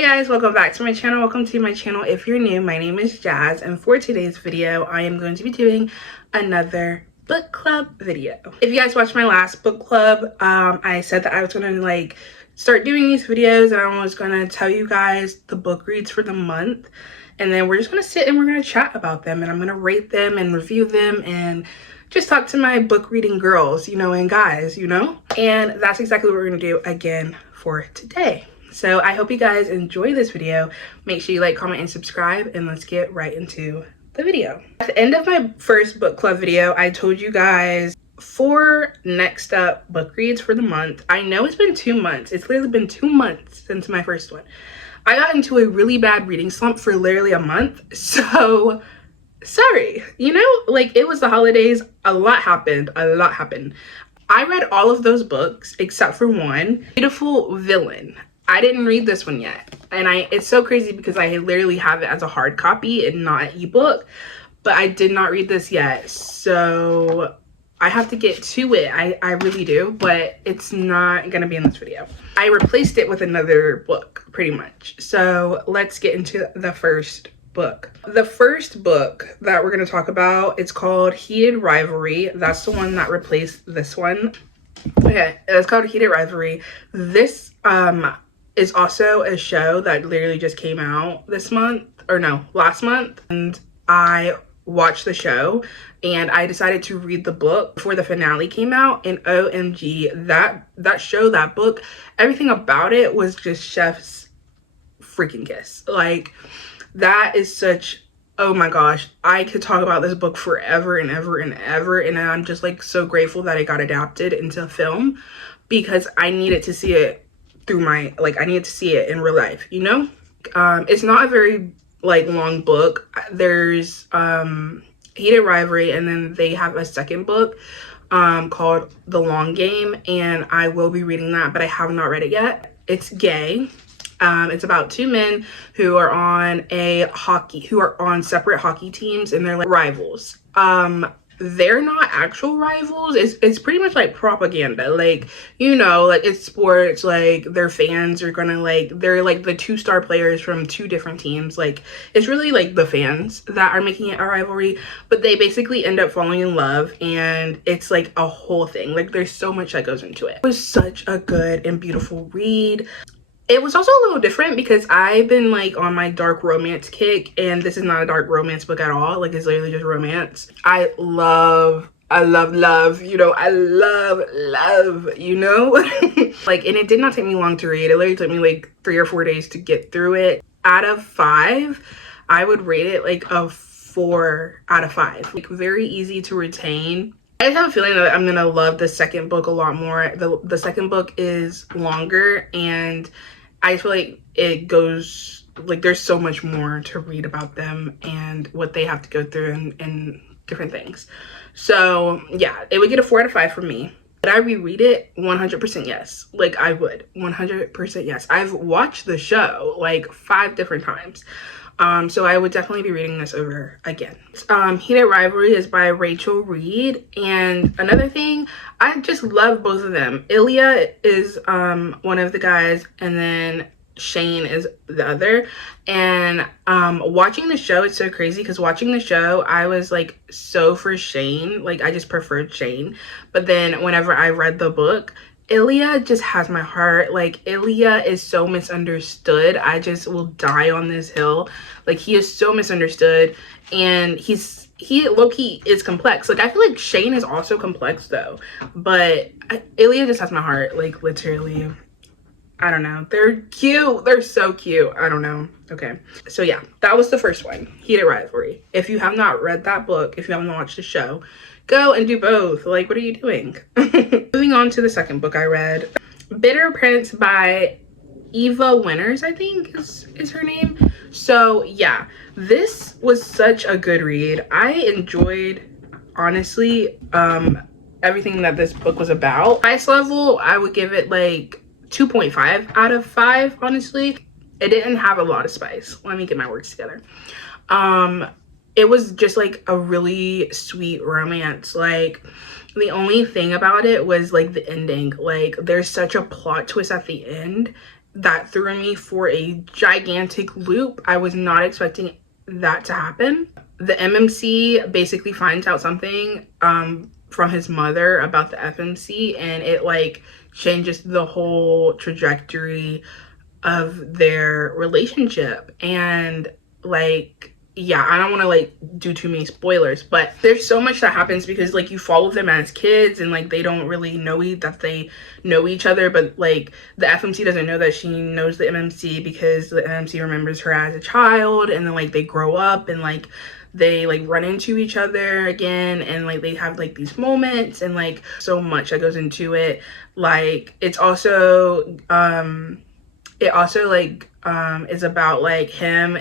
Hey guys, welcome back to my channel. Welcome to my channel. If you're new, my name is Jazz, and for today's video I am going to be doing another book club video. If you guys watched my last book club, I said that I was gonna start doing these videos and I was gonna tell you guys the book reads for the month, and then we're just gonna sit and we're gonna chat about them, and I'm gonna rate them and review them and just talk to my book reading girls, and guys, and that's exactly what we're gonna do again for today. So I hope you guys enjoy this video. Make sure you like, comment, and subscribe, and let's get right into the video. At the end of my first book club video, I told you guys 4 next up book reads for the month. I know it's been 2 months. It's literally been 2 months since my first one. I got into a really bad reading slump for literally a month, so sorry. It was the holidays. A lot happened. I read all of those books except for one, Beautiful Villain. I didn't read this one yet, and it's so crazy because I literally have it as a hard copy and not an ebook, but I did not read this yet, so I have to get to it. I really do, but it's not gonna be in this video. I replaced it with another book pretty much. So let's get into the first book. The first book that we're going to talk about, it's called Heated Rivalry. That's the one that replaced this one. Okay, it's called Heated Rivalry. This is also a show that literally just came out last month, and I watched the show and I decided to read the book before the finale came out, and OMG, that show, that book, everything about it was just chef's freaking kiss. That is such, oh my gosh, I could talk about this book forever and ever and ever, and I'm just so grateful that it got adapted into film, because I needed to see it through I needed to see it in real life, It's not a very long book. There's Heated Rivalry, and then they have a second book called The Long Game, and I will be reading that, but I have not read it yet. It's gay. It's about 2 men who are on separate hockey teams, and they're rivals. They're not actual rivals. It's pretty much propaganda. It's sports. Their fans are gonna they're the 2-star players from 2 different teams. It's really the fans that are making it a rivalry, but they basically end up falling in love, and it's a whole thing. There's so much that goes into it. It was such a good and beautiful read. It was also a little different because I've been on my dark romance kick, and this is not a dark romance book at all. It's literally just romance. I love, I love, and it did not take me long to read. It literally took me 3 or 4 days to get through it. Out of 5, I would rate it a 4 out of 5. Very easy to retain. I just have a feeling that I'm gonna love the second book a lot more. The second book is longer, and I feel it goes there's so much more to read about them and what they have to go through and different things. So yeah, it would get a 4 out of 5 for me. Would I reread it? 100% yes. I would 100% yes. I've watched the show 5 different times. So I would definitely be reading this over again. Heated Rivalry is by Rachel Reed, and another thing, I just love both of them. Ilya is one of the guys, and then Shane is the other. And watching the show, it's so crazy because watching the show, I was so for Shane. I just preferred Shane, but then whenever I read the book, Ilya just has my heart. Ilya is so misunderstood. I just will die on this hill. He is so misunderstood, and he low-key is complex. I feel Shane is also complex though, but Ilya just has my heart. Literally, I don't know. They're cute. They're so cute. I don't know. Okay, so yeah, that was the first one, Heated Rivalry. If you have not read that book, if you haven't watched the show, go and do both. What are you doing? Moving on to the second book I read, Bitter Prince by Eva Winters, I think is her name. So yeah, this was such a good read. I enjoyed, honestly, everything that this book was about. Highest level, I would give it 2.5 out of 5, honestly. It didn't have a lot of spice. Let me get my words together. It was just a really sweet romance. The only thing about it was the ending. There's such a plot twist at the end, that threw me for a gigantic loop. I was not expecting that to happen. The MMC basically finds out something from his mother about the FMC, and it like changes the whole trajectory of their relationship. And like, yeah, I don't want to like do too many spoilers, but there's so much that happens because like you follow them as kids and like they don't really know that they know each other, but like the FMC doesn't know that she knows the MMC because the MMC remembers her as a child, and then like they grow up and like they like run into each other again, and like they have like these moments, and like so much that goes into it. Like it also like is about like him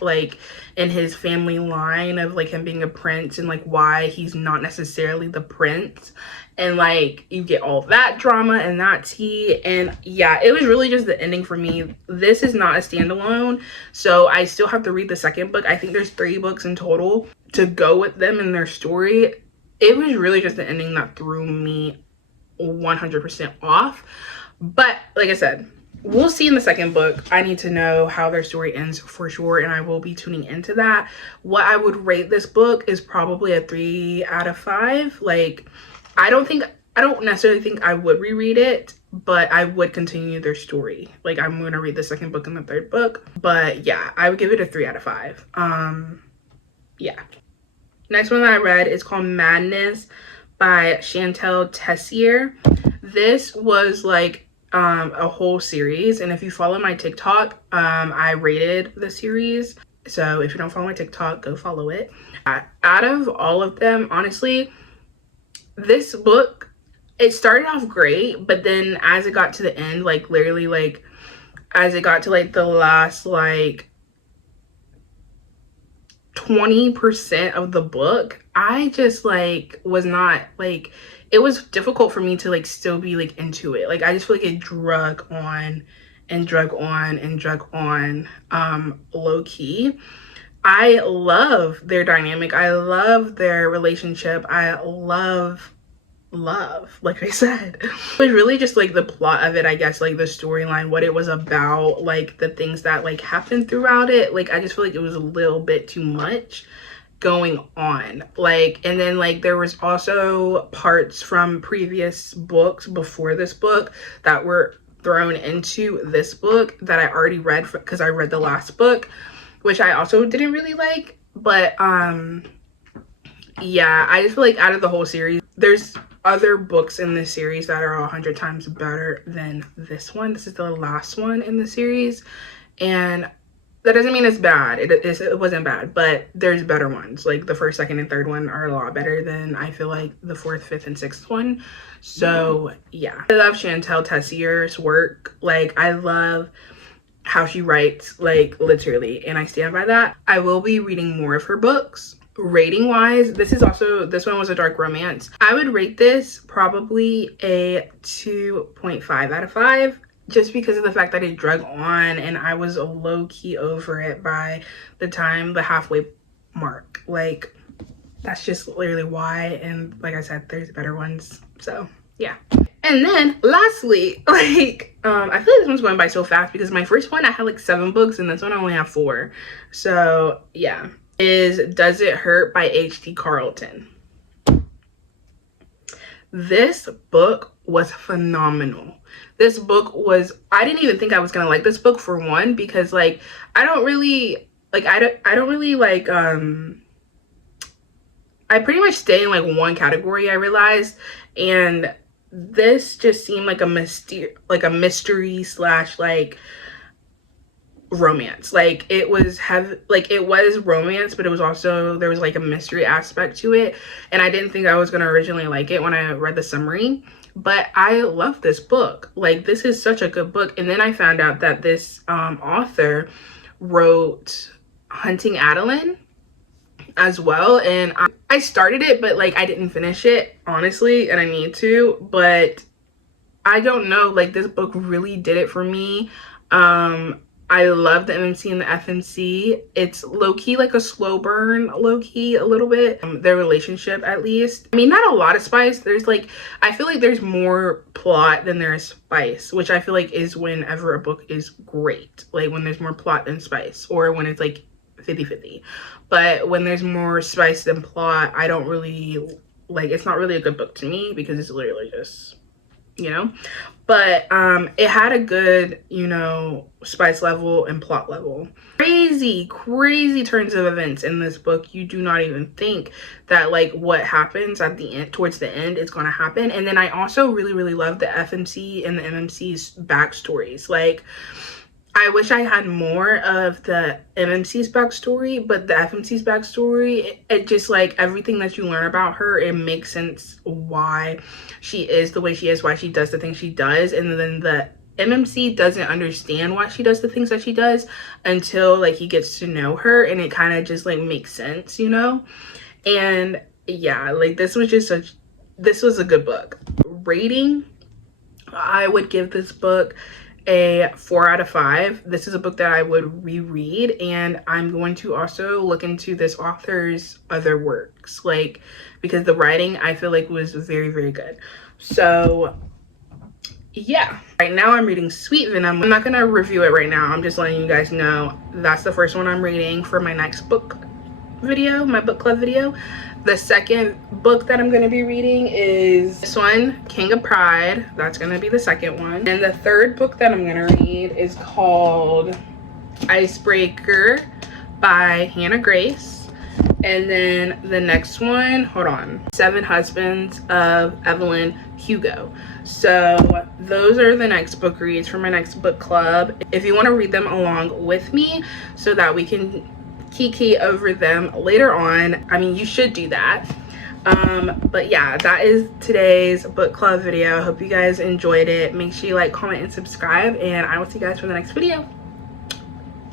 like in his family line of like him being a prince, and like why he's not necessarily the prince, and like you get all that drama and that tea. And yeah, it was really just the ending for me. This is not a standalone, so I still have to read the second book. I think there's 3 books in total to go with them and their story. It was really just the ending that threw me 100% off, but like I said, we'll see in the second book. I need to know how their story ends for sure, and I will be tuning into that. What I would rate this book is probably a 3 out of 5. Like, I don't necessarily think I would reread it, but I would continue their story. Like, I'm gonna read the second book and the third book, but yeah, I would give it a 3 out of 5. Yeah. Next one that I read is called Madness by Chantal Tessier. This was like a whole series, and if you follow my TikTok, I rated the series. So if you don't follow my TikTok, go follow it. Out of all of them, honestly, this book, it started off great, but then as it got to the end, like literally like as it got to like the last like 20% of the book, I just like was not like, it was difficult for me to like still be like into it. Like I just feel like it drug on and drug on and drug on, low key. I love their dynamic. I love their relationship. I love, like I said. It was really just like the plot of it, I guess, like the storyline, what it was about, like the things that like happened throughout it. Like I just feel like it was a little bit too much going on. Like, and then like there was also parts from previous books before this book that were thrown into this book that I already read because I read the last book, which I also didn't really like. But yeah, I just feel like out of the whole series, there's other books in this series that are 100 times better than this one. This is the last one in the series, and that doesn't mean it's bad. It wasn't bad, but there's better ones. Like the first, second, and third one are a lot better than I feel like the fourth, fifth, and sixth one. So yeah, I love Chantal Tessier's work. Like I love how she writes, like literally, and I stand by that. I will be reading more of her books. Rating wise, this one was a dark romance. I would rate this probably a 2.5 out of 5. Just because of the fact that it drug on and I was low-key over it by the time the halfway mark. Like, that's just literally why. And like I said, there's better ones. So, yeah. And then, lastly, like, I feel like this one's going by so fast because my first one, I had like 7 books, and this one I only have 4. So, yeah. Is Does It Hurt by H.D. Carlton. This book was phenomenal. This book was, I didn't even think I was gonna like this book, for one, because like I don't really like I pretty much stay in like one category, I realized, and this just seemed like a mystery slash like romance. Like it was romance, but it was also, there was like a mystery aspect to it, and I didn't think I was gonna originally like it when I read the summary, but I love this book. Like this is such a good book. And then I found out that this author wrote Hunting Adeline as well, and I started it, but like I didn't finish it, honestly, and I need to, but I don't know, like this book really did it for me. I love the MMC and the FMC. It's low-key like a slow burn, low-key a little bit. Their relationship, at least. I mean, not a lot of spice. There's like, I feel like there's more plot than there's spice, which I feel like is whenever a book is great. Like when there's more plot than spice, or when it's like 50-50. But when there's more spice than plot, I don't really, like, it's not really a good book to me because it's literally just, you know. But it had a good, you know, spice level and plot level. Crazy turns of events in this book. You do not even think that like what happens at the end, towards the end, is going to happen. And then I also really love the FMC and the MMC's backstories. Like, I wish I had more of the MMC's backstory, but the FMC's backstory, it just, like, everything that you learn about her, it makes sense why she is the way she is, why she does the things she does. And then the MMC doesn't understand why she does the things that she does until, like, he gets to know her, and it kind of just, like, makes sense, you know? And yeah, like, this was a good book. Rating, I would give this book a 4 out of 5. This is a book that I would reread, and I'm going to also look into this author's other works, like, because the writing I feel like was very good. So yeah, right now I'm reading Sweet Venom. I'm not gonna review it right now. I'm just letting you guys know that's the first one I'm reading for my next book video, my book club video. The second book that I'm going to be reading is this one, King of Pride. That's going to be the second one. And the third book that I'm going to read is called Icebreaker by Hannah Grace. And then the next one, hold on, Seven Husbands of Evelyn Hugo. So those are the next book reads for my next book club. If you want to read them along with me so that we can kiki over them later on, I mean, you should do that. But yeah, that is today's book club video. I hope you guys enjoyed it. Make sure you like, comment, and subscribe, and I will see you guys for the next video.